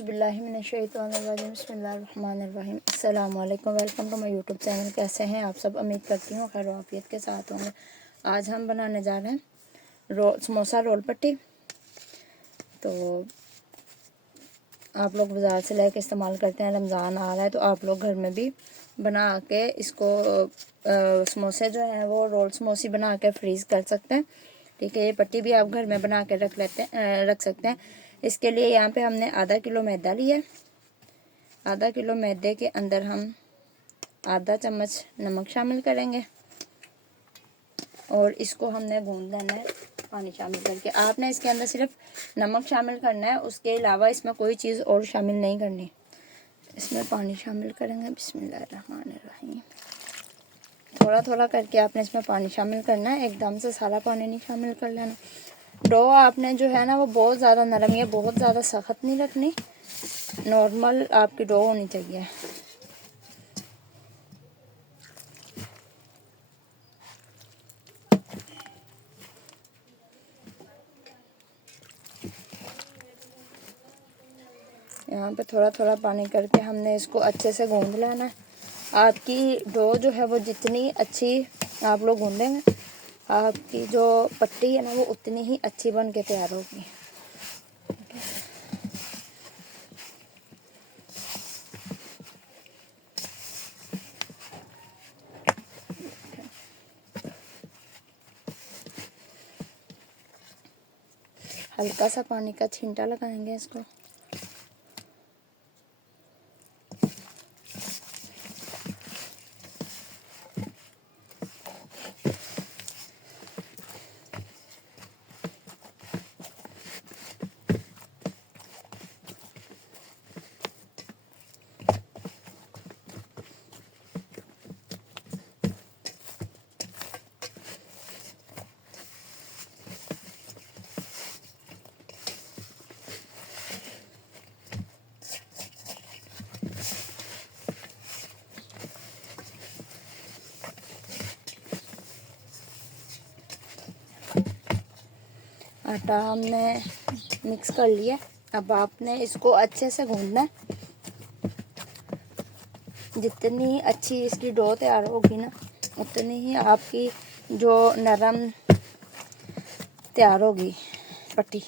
औज़ुबिल्लाहिमिनश्शैतानिर्रजीम बिस्मिल्लाहिर्रहमानिर्रहीम अस्सलाम वालेकुम। Welcome to my YouTube channel. कैसे हैं आप सब? उम्मीद करती हूँ खैर आफियत के साथ होंगे। आज हम बनाने जा रहे हैं समोसा रोल पट्टी। तो आप लोग बाज़ार से लेके इस्तेमाल करते हैं, रमज़ान आ रहा है तो आप लोग घर में भी बना के इसको समोसे जो हैं वो रोल समोसे बना के फ्रीज़ कर सकते हैं। ठीक है, ये पट्टी भी आप घर में बना के रख सकते हैं। इसके लिए यहाँ पे हमने आधा किलो मैदा लिया है। आधा किलो मैदे के अंदर हम आधा चम्मच नमक शामिल करेंगे और इसको हमने गूंद लेना है पानी शामिल करके। आपने इसके अंदर सिर्फ नमक शामिल करना है, उसके अलावा इसमें कोई चीज़ और शामिल नहीं करनी। इसमें पानी शामिल करेंगे। बिस्मिल्लाहिर्रहमानिर्रहीम। थोड़ा थोड़ा करके आपने इसमें पानी शामिल करना है, एकदम से सारा पानी नहीं शामिल कर लेना। डो आपने जो है ना वो बहुत ज़्यादा नरम या बहुत ज़्यादा सख्त नहीं रखनी, नॉर्मल आपकी डो होनी चाहिए। यहाँ पे थोड़ा थोड़ा पानी करके हमने इसको अच्छे से गूंद लेना है। आपकी डो जो है वो जितनी अच्छी आप लोग गूंदेंगे, आपकी जो पट्टी है ना वो उतनी ही अच्छी बन के तैयार होगी। हल्का सा पानी का छींटा लगाएंगे इसको। आटा हमने मिक्स कर लिया। अब आपने इसको अच्छे से गूंदना है। जितनी अच्छी इसकी डो तैयार होगी ना उतनी ही आपकी जो नरम तैयार होगी पट्टी।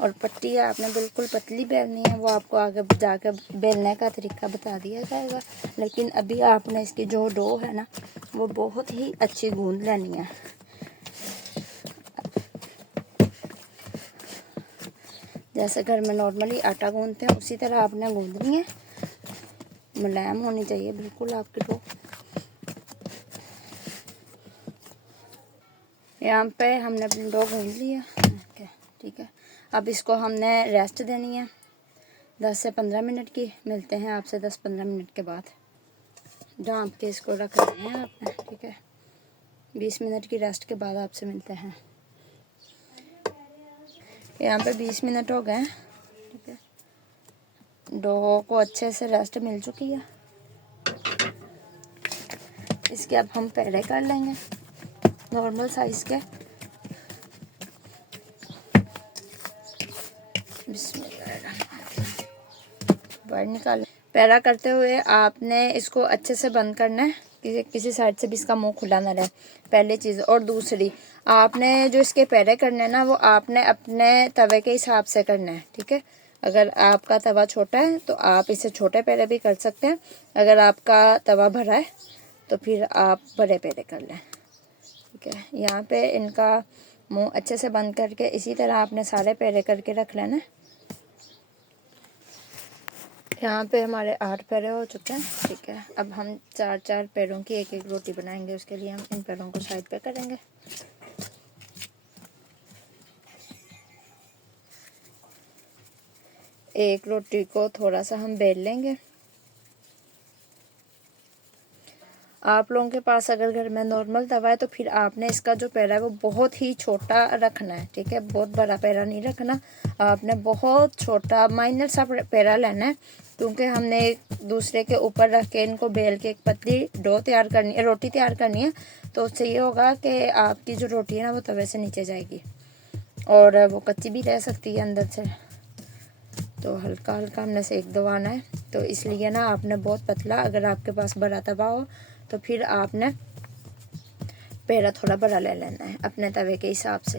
और पट्टी आपने बिल्कुल पतली बेलनी है, वो आपको आगे जाकर बेलने का तरीका बता दिया जाएगा। लेकिन अभी आपने इसकी जो डो है ना वो बहुत ही अच्छी गूंद लेनी है। जैसे घर में नॉर्मली आटा गूंदते हैं उसी तरह आपने गूंदनी है। मुलायम होनी चाहिए बिल्कुल आपकी डो। यहाँ पे हमने अपनी डो गूंद लिया। ठीक है, अब इसको हमने रेस्ट देनी है 10 से 15 मिनट की। मिलते हैं आपसे 10-15 मिनट के बाद। ढाँप के इसको रख रहे हैं आपने। ठीक है, 20 मिनट की रेस्ट के बाद आपसे मिलते हैं। यहाँ पे 20 मिनट हो गए हैं। ठीक है, डो को अच्छे से रेस्ट मिल चुकी है। इसके अब हम पेड़े कर लेंगे नॉर्मल साइज़ के। बाहर निकाल। पैरा करते हुए आपने इसको अच्छे से बंद करना है, किसी साइड से भी इसका मुंह खुला ना रहे, पहली चीज़। और दूसरी, आपने जो इसके पैरे करने हैं ना वो आपने अपने तवे के हिसाब से करना है। ठीक है, अगर आपका तवा छोटा है तो आप इसे छोटे पैरे भी कर सकते हैं। अगर आपका तवा भरा है तो फिर आप बड़े पैरे कर लें। ठीक है, यहाँ पे इनका मुंह अच्छे से बंद करके इसी तरह आपने सारे पैरे करके रख लेना है। यहाँ पे हमारे 8 पैरे हो चुके हैं। ठीक है, अब हम 4-4 पैरों की एक रोटी बनाएंगे। उसके लिए हम इन पैरों को साइड पे करेंगे। एक रोटी को थोड़ा सा हम बेल लेंगे। आप लोगों के पास अगर घर में नॉर्मल तवा है तो फिर आपने इसका जो पैरा है वो बहुत ही छोटा रखना है। ठीक है, बहुत बड़ा पैरा नहीं रखना, आपने बहुत छोटा माइनर सा पैरा लेना है। क्योंकि हमने एक दूसरे के ऊपर रख के इनको बेल के एक पतली डो तैयार करनी है, रोटी तैयार करनी है। तो उससे ये होगा कि आपकी जो रोटी है ना वो तवे से नीचे जाएगी। और वो कच्ची भी रह सकती है अंदर से। तो हल्का हल्का हमने सेक दबाना है। तो इसलिए ना आपने बहुत पतला, अगर आपके पास बड़ा तवा हो तो फिर आपने पेड़ा थोड़ा बड़ा ले लेना है अपने तवे के हिसाब से।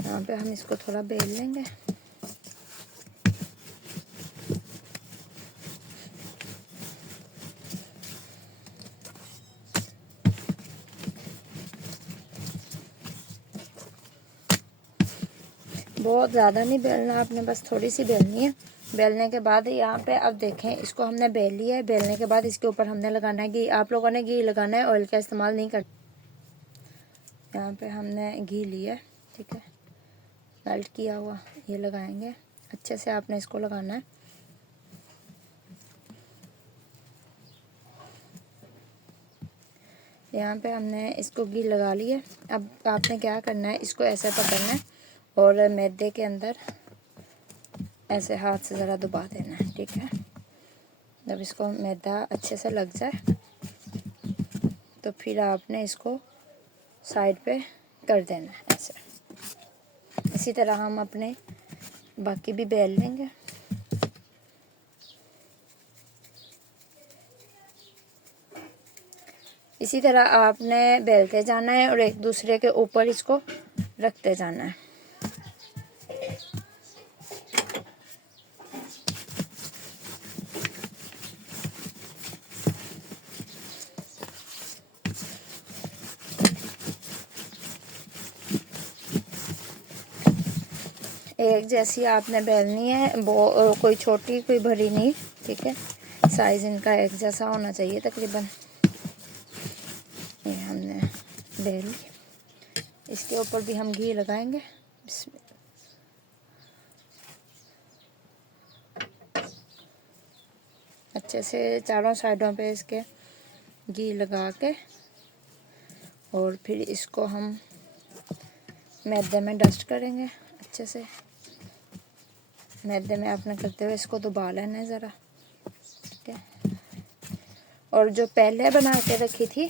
यहाँ पे हम इसको थोड़ा बेल लेंगे। बहुत ज़्यादा नहीं बेलना आपने, बस थोड़ी सी बेलनी है। बेलने के बाद यहाँ पे अब देखें, इसको हमने बेल लिया है। बेलने के बाद इसके ऊपर हमने लगाना है घी। आप लोगों ने घी लगाना है, ऑयल का इस्तेमाल नहीं करना। यहाँ पे हमने घी लिया है, ठीक है, मेल्ट किया हुआ, ये लगाएंगे। अच्छे से आपने इसको लगाना है। यहाँ पे हमने इसको घी लगा लिया। अब आपने क्या करना है, इसको ऐसे पकड़ना है और मैदे के अंदर ऐसे हाथ से ज़रा दबा देना है, ठीक है। जब इसको मैदा अच्छे से लग जाए तो फिर आपने इसको साइड पे कर देना है ऐसे। इसी तरह हम अपने बाकी भी बेल लेंगे। इसी तरह आपने बेलते जाना है और एक दूसरे के ऊपर इसको रखते जाना है। एक जैसी आपने बेलनी है, वो कोई छोटी कोई भरी नहीं, ठीक है। साइज इनका एक जैसा होना चाहिए तकरीबन। ये हमने बेल ली। इसके ऊपर भी हम घी लगाएंगे। अच्छे से चारों साइडों पे इसके घी लगा के और फिर इसको हम मैदे में डस्ट करेंगे अच्छे से। मैदे में आपने करते हुए इसको दबा लेना है ज़रा, ठीक है। और जो पहले बना के रखी थी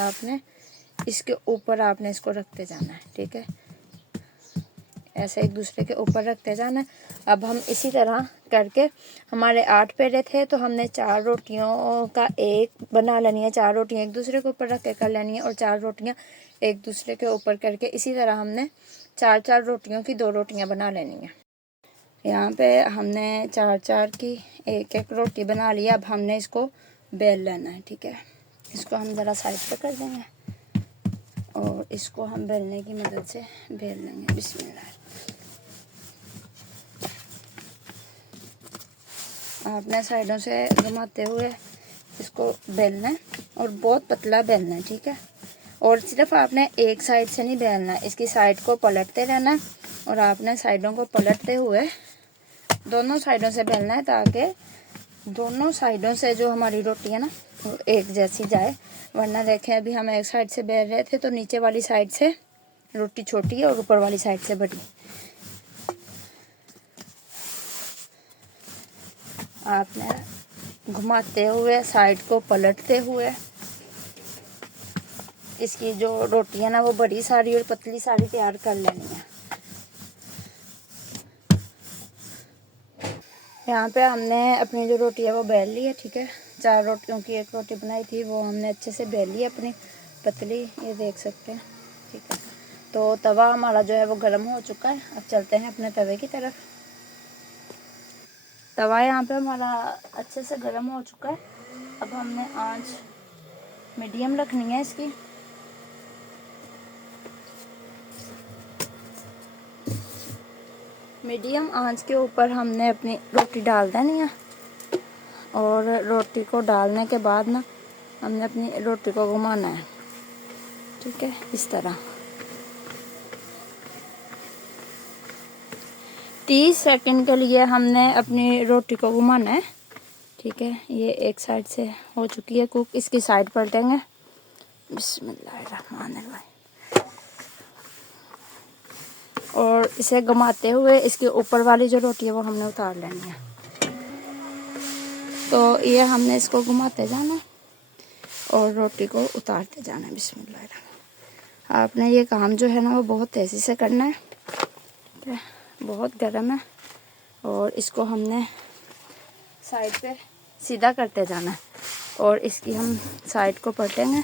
आपने, इसके ऊपर आपने इसको रखते जाना है, ठीक है। ऐसे एक दूसरे के ऊपर रखते जाना है। अब हम इसी तरह करके, हमारे 8 पेड़े थे तो हमने 4 रोटियों का एक बना लेनी है। 4 रोटियां एक दूसरे के ऊपर रख के कर लेनी है और 4 रोटियां एक दूसरे के ऊपर करके इसी तरह हमने 4-4 रोटियों की 2 रोटियां बना लेनी है। यहाँ पे हमने 4-4 की एक रोटी बना लिया। अब हमने इसको बेल लेना है, ठीक है। इसको हम ज़रा साइड पे कर देंगे और इसको हम बेलने की मदद से बेल लेंगे। बिस्मिल्लाह। आपने साइडों से घुमाते हुए इसको बेलना है और बहुत पतला बेलना है, ठीक है। और सिर्फ आपने एक साइड से नहीं बेलना है, इसकी साइड को पलटते रहना है और आपने साइडों को पलटते हुए दोनों साइडों से बेलना है, ताकि दोनों साइडों से जो हमारी रोटी है ना वो एक जैसी जाए। वरना देखें, अभी हम एक साइड से बेल रहे थे तो नीचे वाली साइड से रोटी छोटी है और ऊपर वाली साइड से बड़ी। आपने घुमाते हुए साइड को पलटते हुए इसकी जो रोटी है ना वो बड़ी सारी और पतली सारी तैयार कर लेनी है। यहाँ पे हमने अपनी जो रोटी है वो बेल ली है, ठीक है। 4 रोटियों की एक रोटी बनाई थी, वो हमने अच्छे से बेल ली अपनी पतली, ये देख सकते हैं, ठीक है। तो तवा हमारा जो है वो गर्म हो चुका है। अब चलते हैं अपने तवे की तरफ। तवा यहाँ पे हमारा अच्छे से गर्म हो चुका है। अब हमने आंच मीडियम रखनी है इसकी। मीडियम आंच के ऊपर हमने अपनी रोटी डाल देनी है और रोटी को डालने के बाद ना हमने अपनी रोटी को घुमाना है, ठीक है, इस तरह 30 सेकंड के लिए हमने अपनी रोटी को घुमाना है, ठीक है। ये एक साइड से हो चुकी है कुक, इसकी साइड पलटेंगे। बिस्मिल्लाहिर्रहमानिर्रहीम। और इसे घुमाते हुए इसके ऊपर वाली जो रोटी है वो हमने उतार लेनी है। तो ये हमने इसको घुमाते जाना और रोटी को उतारते जाना है। बिस्मिल्लाह। आपने ये काम जो है ना वो बहुत तेज़ी से करना है, बहुत गर्म है, और इसको हमने साइड पे सीधा करते जाना है और इसकी हम साइड को पलटेंगे।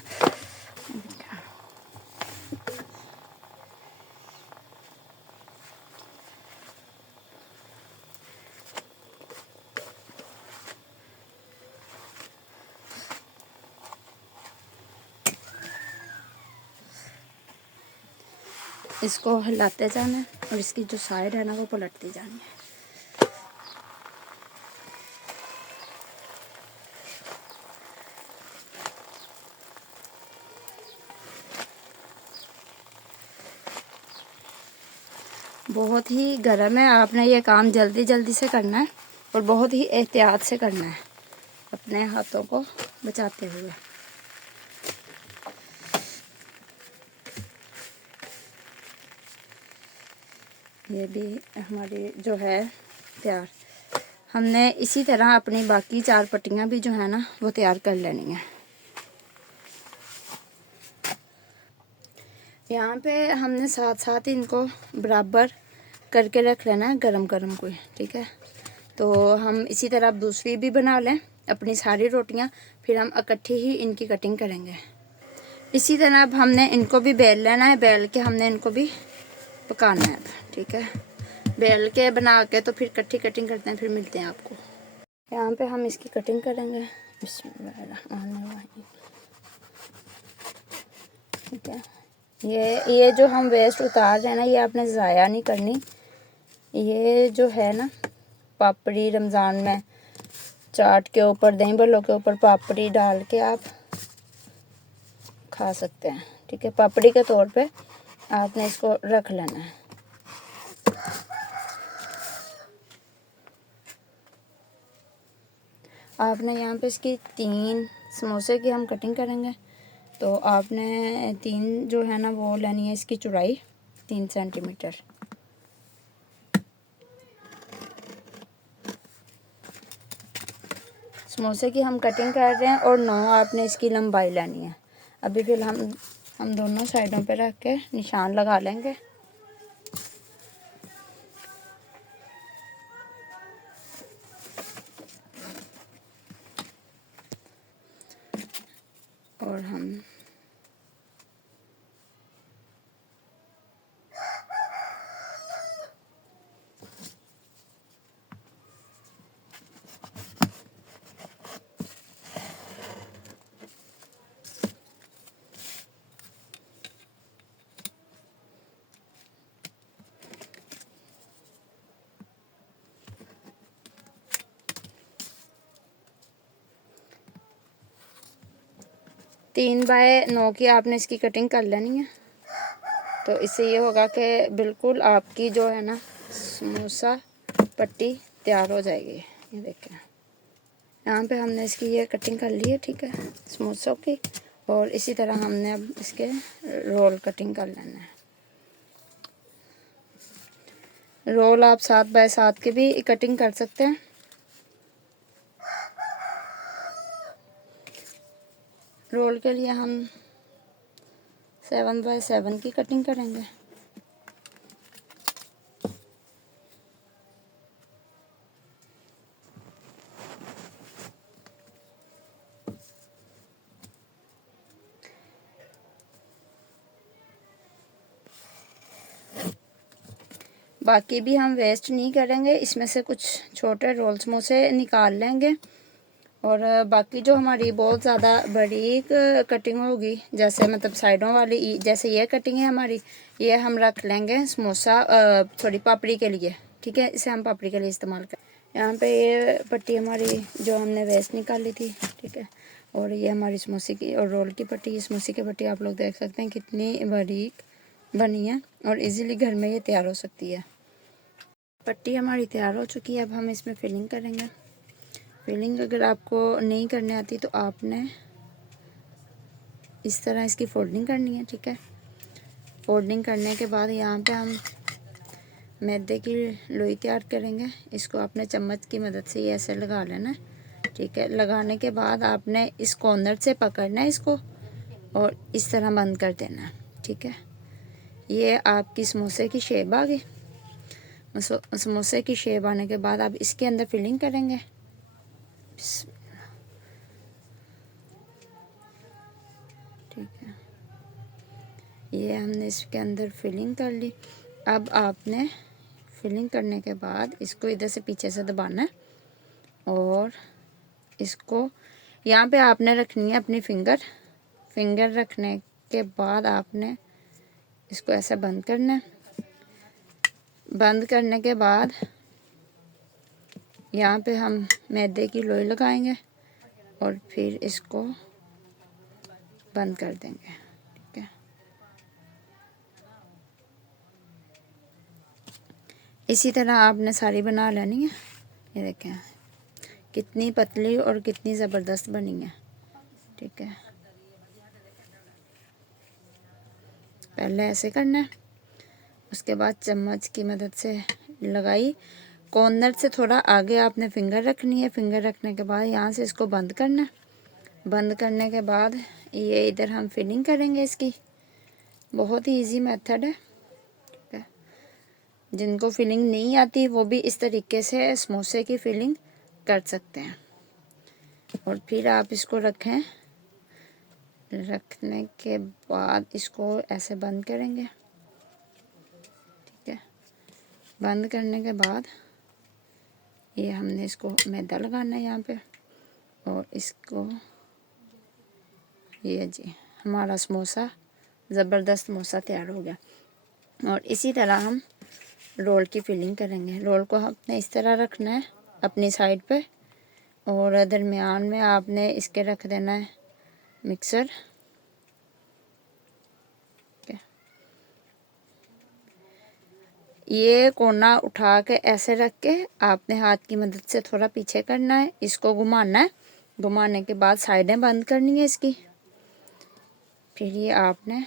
इसको हिलाते जाना है और इसकी जो साइड है ना वो पलटती जानी है। बहुत ही गर्म है, आपने ये काम जल्दी जल्दी से करना है और बहुत ही एहतियात से करना है, अपने हाथों को बचाते हुए। ये भी हमारी जो है तैयार। हमने इसी तरह अपनी बाकी 4 पट्टियाँ भी जो है ना वो तैयार कर लेनी है। यहाँ पे हमने साथ साथ इनको बराबर करके रख लेना है गरम गरम को, ठीक है। तो हम इसी तरह अब दूसरी भी बना लें अपनी सारी रोटियाँ, फिर हम इकट्ठी ही इनकी कटिंग करेंगे। इसी तरह अब हमने इनको भी बेल लेना है, बेल के हमने इनको भी पकाना है, ठीक है। बेल के बना के तो फिर इकट्ठी कटिंग करते हैं, फिर मिलते हैं आपको। यहाँ पे हम इसकी कटिंग करेंगे। बिस्मिल्लाहिर्रहमानिर्रहीम। ठीक है, ये जो हम वेस्ट उतार रहे हैं ना, ये आपने ज़ाया नहीं करनी। ये जो है ना पापड़ी, रमज़ान में चाट के ऊपर, दही बल्लों के ऊपर पापड़ी डाल के आप खा सकते हैं, ठीक है। पापड़ी के तौर पे आपने इसको रख लेना है। आपने यहाँ पे इसकी 3 समोसे की हम कटिंग करेंगे, तो आपने 3 जो है ना वो लेनी है इसकी चौड़ाई 3 सेंटीमीटर। समोसे की हम कटिंग कर रहे हैं और 9 आपने इसकी लंबाई लेनी है। अभी फिर हम दोनों साइडों पे रख के निशान लगा लेंगे। और हम तीन बाय 9 की आपने इसकी कटिंग कर लेनी है। तो इससे ये होगा कि बिल्कुल आपकी जो है ना समोसा पट्टी तैयार हो जाएगी। ये देखें, यहाँ पे हमने इसकी ये कटिंग कर ली है, ठीक है, समोसों की। और इसी तरह हमने अब इसके रोल कटिंग कर लेना है। रोल आप 7 बाय 7 की भी कटिंग कर सकते हैं। रोल के लिए हम 7 बाय 7 की कटिंग करेंगे। बाकी भी हम वेस्ट नहीं करेंगे, इसमें से कुछ छोटे रोल समोसे निकाल लेंगे। और बाकी जो हमारी बहुत ज़्यादा बड़ी कटिंग होगी, जैसे मतलब साइडों वाली, जैसे ये कटिंग है हमारी, ये हम रख लेंगे समोसा थोड़ी पापड़ी के लिए, ठीक है। इसे हम पापड़ी के लिए इस्तेमाल करें। यहाँ पे ये पट्टी हमारी जो हमने वेस्ट निकाली थी, ठीक है। और ये हमारी समोसे की और रोल की पट्टी, ये समोसे की पट्टी आप लोग देख सकते हैं कितनी बारीक बनी है और इजीली घर में ये तैयार हो सकती है। पट्टी हमारी तैयार हो चुकी है। अब हम इसमें फिलिंग करेंगे। फिलिंग अगर आपको नहीं करने आती तो आपने इस तरह इसकी फोल्डिंग करनी है, ठीक है। फोल्डिंग करने के बाद यहाँ पे हम मैदे की लोई तैयार करेंगे। इसको आपने चम्मच की मदद से ये ऐसे लगा लेना है, ठीक है। लगाने के बाद आपने इस कॉर्नर से पकड़ना है इसको और इस तरह बंद कर देना है। ठीक है, ये आपकी समोसे की शेप आ गई। समोसे की शेप आने के बाद आप इसके अंदर फिलिंग करेंगे। ठीक है, ये हमने इसके अंदर फिलिंग कर ली। अब आपने फिलिंग करने के बाद इसको इधर से पीछे से दबाना है और इसको यहाँ पे आपने रखनी है अपनी फिंगर रखने के बाद आपने इसको ऐसे बंद करना है। बंद करने के बाद यहाँ पे हम मैदे की लोई लगाएंगे और फिर इसको बंद कर देंगे। ठीक है, इसी तरह आपने सारी बना लेनी है। ये देखें कितनी पतली और कितनी ज़बरदस्त बनी है। ठीक है, पहले ऐसे करना है, उसके बाद चम्मच की मदद से लगाई। कॉर्नर से थोड़ा आगे आपने फिंगर रखनी है। फिंगर रखने के बाद यहाँ से इसको बंद करना है। बंद करने के बाद ये इधर हम फिलिंग करेंगे इसकी। बहुत ही इजी मेथड है। ठीक है, जिनको फिलिंग नहीं आती वो भी इस तरीके से समोसे की फिलिंग कर सकते हैं। और फिर आप इसको रखें। रखने के बाद इसको ऐसे बंद करेंगे। ठीक है, बंद करने के बाद ये हमने इसको मैदा लगाना है यहाँ पे और इसको, ये जी हमारा समोसा, ज़बरदस्त समोसा तैयार हो गया। और इसी तरह हम रोल की फिलिंग करेंगे। रोल को आपने इस तरह रखना है अपनी साइड पे और दरमियान में आपने इसके रख देना है मिक्सर। ये कोना उठा के ऐसे रख के आपने हाथ की मदद से थोड़ा पीछे करना है, इसको घुमाना है। घुमाने के बाद साइडें बंद करनी है इसकी। फिर ये आपने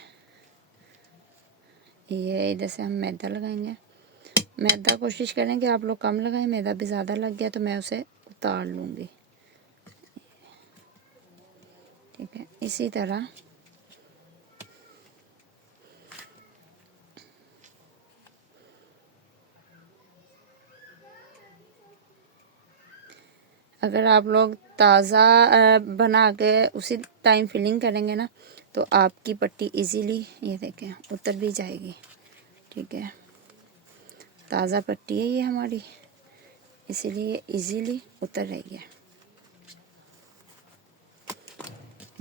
ये इधर से हम मैदा लगाएंगे। मैदा कोशिश करें कि आप लोग कम लगाएं, मैदा भी ज़्यादा लग गया तो मैं उसे उतार लूँगी। ठीक है, इसी तरह अगर आप लोग ताज़ा बना के उसी टाइम फिलिंग करेंगे ना तो आपकी पट्टी इजीली, ये देखें, उतर भी जाएगी। ठीक है, ताज़ा पट्टी है ये हमारी, इसीलिए इजीली उतर रही है।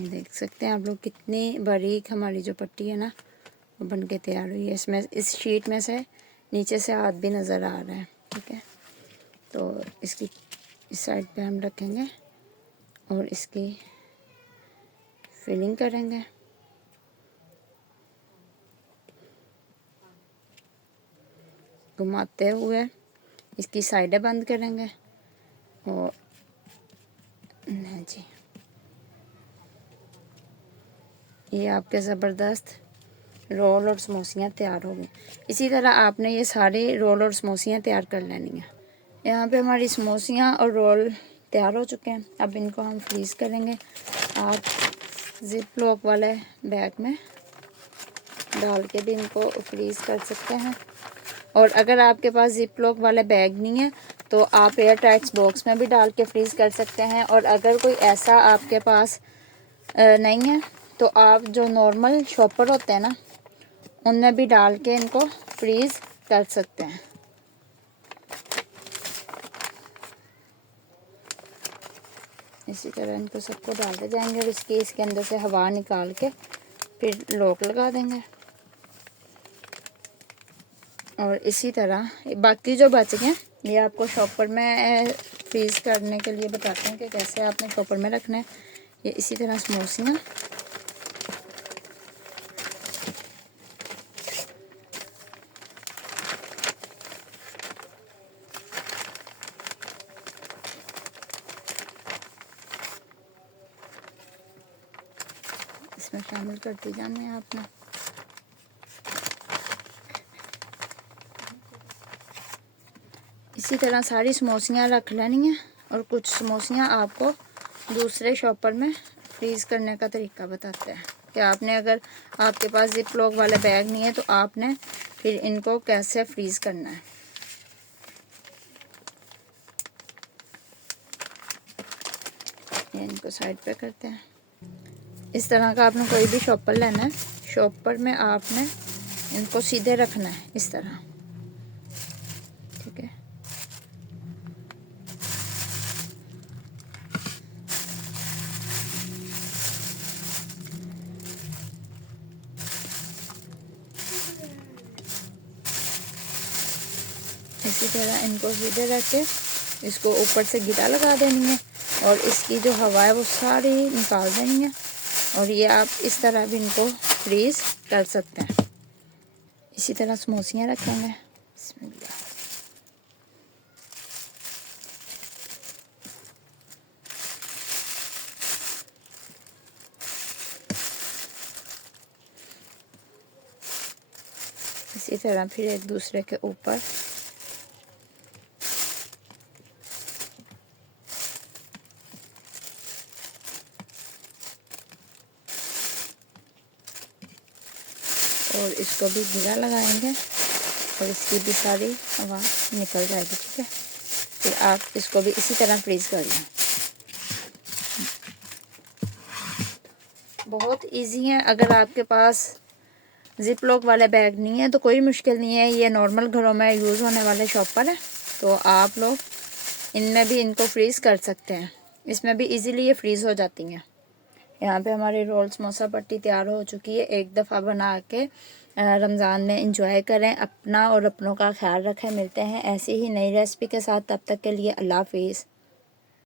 ये देख सकते हैं आप लोग कितनी बारीक हमारी जो पट्टी है ना वो बन के तैयार हुई है। इसमें इस शीट में से नीचे से हाथ भी नज़र आ रहा है। ठीक है, तो इसकी इस साइड पे हम रखेंगे और इसकी फिलिंग करेंगे। घुमाते हुए इसकी साइडें बंद करेंगे और जी ये आपके ज़बरदस्त रोल और समोसियाँ तैयार हो गई। इसी तरह आपने ये सारी रोल और समोसियाँ तैयार कर लेनी है। यहाँ पे हमारी समोसियाँ और रोल तैयार हो चुके हैं। अब इनको हम फ्रीज़ करेंगे। आप ज़िप लॉक वाले बैग में डाल के भी इनको फ्रीज़ कर सकते हैं। और अगर आपके पास ज़िप लॉक वाला बैग नहीं है तो आप एयर टाइट बॉक्स में भी डाल के फ्रीज़ कर सकते हैं। और अगर कोई ऐसा आपके पास नहीं है तो आप जो नॉर्मल शॉपर होते हैं ना उनमें भी डाल के इनको फ्रीज़ कर सकते हैं। इसी तरह इनको सबको डालते जाएंगे और इसके अंदर से हवा निकाल के फिर लॉक लगा देंगे। और इसी तरह बाकी जो बच गए ये आपको शॉपर में फ्रीज़ करने के लिए बताते हैं कि कैसे आपने शॉपर में रखना है। ये इसी तरह समोसियाँ इसमें शामिल करती जानी है आपने। इसी तरह सारी समोसियाँ रख लेनी है और कुछ समोसियाँ आपको दूसरे शॉपर में फ्रीज़ करने का तरीका बताते हैं कि आपने, अगर आपके पास जिप लॉक वाला बैग नहीं है तो आपने फिर इनको कैसे फ्रीज़ करना है। ये इनको साइड पे करते हैं। इस तरह का आपने कोई भी शॉपर लेना है, शॉपर में आपने इनको सीधे रखना है इस तरह, ठीक है। इसी तरह इनको सीधे रख के इसको ऊपर से गिरा लगा देनी है और इसकी जो हवा है वो सारी निकाल देनी है। और ये आप इस तरह भी इनको फ्रीज़ कर सकते हैं। इसी तरह समोसियाँ रखेंगे। बिस्मिल्लाह। इसी तरह फिर एक दूसरे के ऊपर और इसको भी गिरा लगाएंगे और इसकी भी सारी हवा निकल जाएगी, ठीक है। फिर आप इसको भी इसी तरह फ्रीज़ कर लें। बहुत इजी है। अगर आपके पास जिप लॉक वाला बैग नहीं है तो कोई मुश्किल नहीं है, ये नॉर्मल घरों में यूज़ होने वाले शॉपर है, तो आप लोग इनमें भी इनको फ्रीज़ कर सकते हैं। इसमें भी इजीली ये फ्रीज़ हो जाती हैं। यहाँ पे हमारी रोल समोसा पट्टी तैयार हो चुकी है। एक दफ़ा बना के रमज़ान में इंजॉय करें, अपना और अपनों का ख्याल रखें। मिलते हैं ऐसी ही नई रेसिपी के साथ, तब तक के लिए अल्लाह हाफिज़।